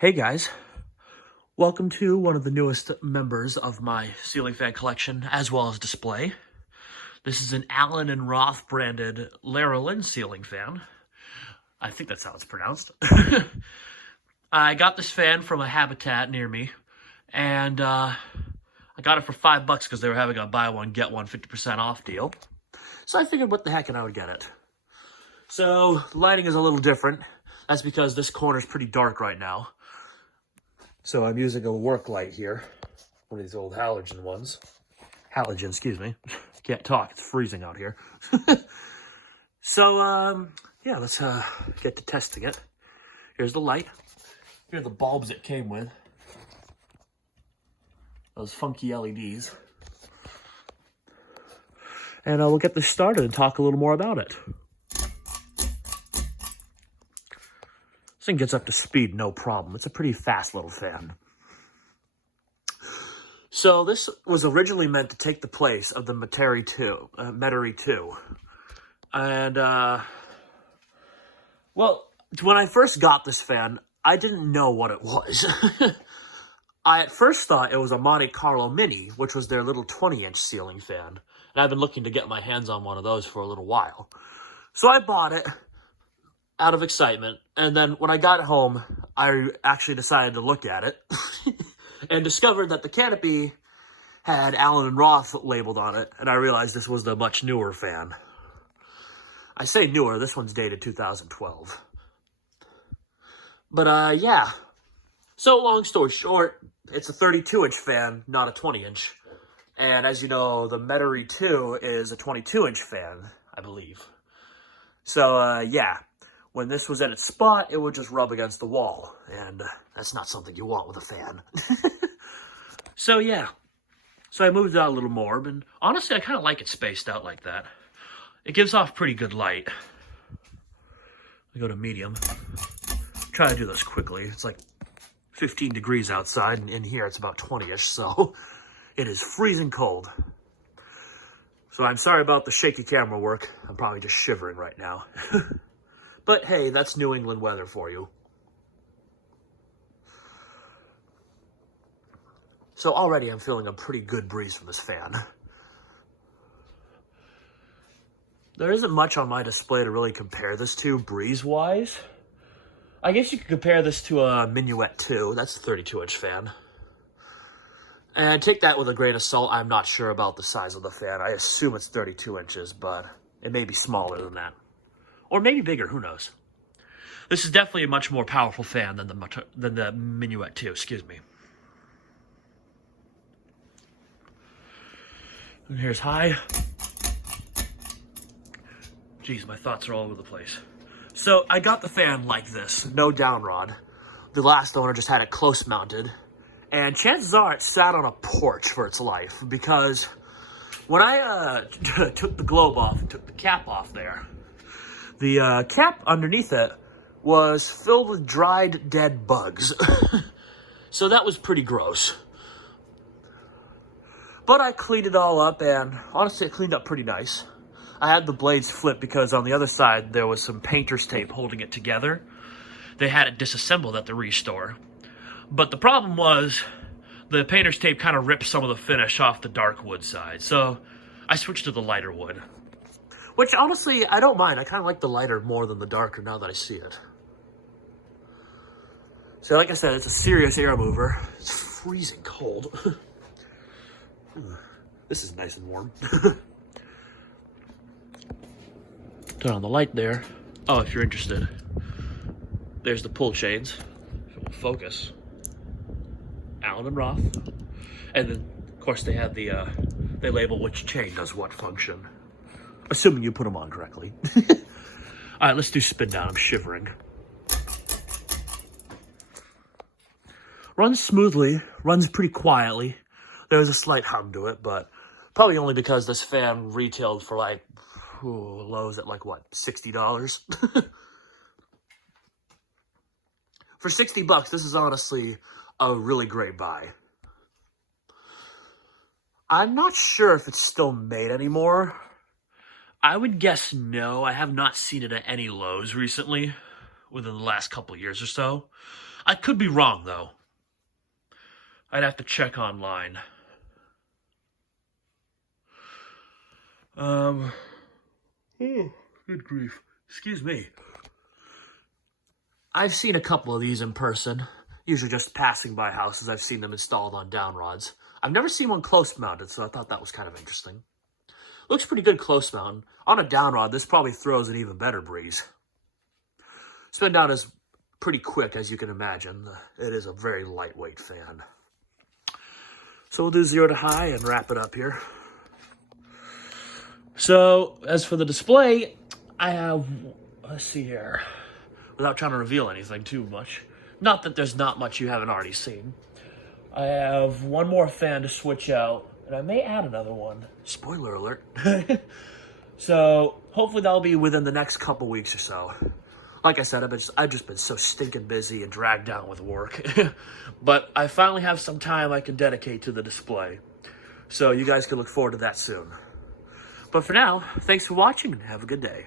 Hey guys, welcome to one of the newest members of my ceiling fan collection as well as display. This is an Allen and Roth branded Laralyn ceiling fan. I think that's how it's pronounced. I got this fan from a habitat near me, and I got it for $5 because they were having a buy one, get one 50% off deal. So I figured what the heck and I would get it. So the lighting is a little different. That's because this corner is pretty dark right now. So I'm using a work light here, one of these old halogen ones. Halogen, excuse me. Can't talk, it's freezing out here. So, yeah, let's get to testing it. Here's the light. Here are the bulbs it came with. Those funky LEDs. And we'll get this started and talk a little more about it. This thing gets up to speed, no problem. It's a pretty fast little fan. So this was originally meant to take the place of the Metairie 2. And, well, when I first got this fan, I didn't know what it was. I at first thought it was a Monte Carlo Mini, which was their little 20-inch ceiling fan. And I've been looking to get my hands on one of those for a little while. So I bought it out of excitement, and then when I got home, I actually decided to look at it and discovered that the canopy had Allen and Roth labeled on it, and I realized this was the much newer fan. I say newer, this one's dated 2012. But, yeah. So, long story short, it's a 32-inch fan, not a 20-inch. And as you know, the Metairie 2 is a 22-inch fan, I believe. So, yeah. When this was at its spot, it would just rub against the wall, and that's not something you want with a fan. So, yeah. So I moved it out a little more, and honestly, I kind of like it spaced out like that. It gives off pretty good light. I go to medium. Try to do this quickly. It's like 15 degrees outside, and in here it's about 20-ish, so it is freezing cold. So I'm sorry about the shaky camera work. I'm probably just shivering right now. But hey, that's New England weather for you. So already I'm feeling a pretty good breeze from this fan. There isn't much on my display to really compare this to breeze-wise. I guess you could compare this to a Minuet 2. That's a 32-inch fan. And take that with a grain of salt. I'm not sure about the size of the fan. I assume it's 32 inches, but it may be smaller than that. Or maybe bigger, who knows. This is definitely a much more powerful fan than the Minuet 2, excuse me. And here's high. Jeez, my thoughts are all over the place. So I got the fan like this, no down rod. The last owner just had it close mounted. And chances are it sat on a porch for its life, because when I took the globe off and took the cap off there, the cap underneath it was filled with dried, dead bugs. So that was pretty gross. But I cleaned it all up, and honestly, it cleaned up pretty nice. I had the blades flipped because on the other side, there was some painter's tape holding it together. They had it disassembled at the restore. But the problem was, the painter's tape kind of ripped some of the finish off the dark wood side. So I switched to the lighter wood. Which, honestly, I don't mind. I kind of like the lighter more than the darker now that I see it. So, like I said, it's a serious air mover. It's freezing cold. This is nice and warm. Turn on the light there. Oh, if you're interested. There's the pull chains. If it will focus. Allen and Roth. And then, of course, they have the, they label which chain does what function. Assuming you put them on correctly. All right, let's do spin down. I'm shivering. Runs smoothly, runs pretty quietly. There's a slight hum to it, but probably only because this fan retailed for like, lows at like what, $60? For $60, this is honestly a really great buy. I'm not sure if it's still made anymore. I would guess no. I have not seen it at any Lowe's recently, within the last couple years or so. I could be wrong, though. I'd have to check online. Oh, good grief. Excuse me. I've seen a couple of these in person. Usually just passing by houses, I've seen them installed on down rods. I've never seen one close mounted, so I thought that was kind of interesting. Looks pretty good close mounted. On a down rod, this probably throws an even better breeze. Spin down is pretty quick, as you can imagine. It is a very lightweight fan. So we'll do 0 to high and wrap it up here. So, as for the display, I have, let's see here, without trying to reveal anything too much. Not that there's not much you haven't already seen. I have one more fan to switch out, and I may add another one. Spoiler alert. So, hopefully that'll be within the next couple weeks or so. Like I said, I've just been so stinking busy and dragged down with work. But I finally have some time I can dedicate to the display. So you guys can look forward to that soon. But for now, thanks for watching and have a good day.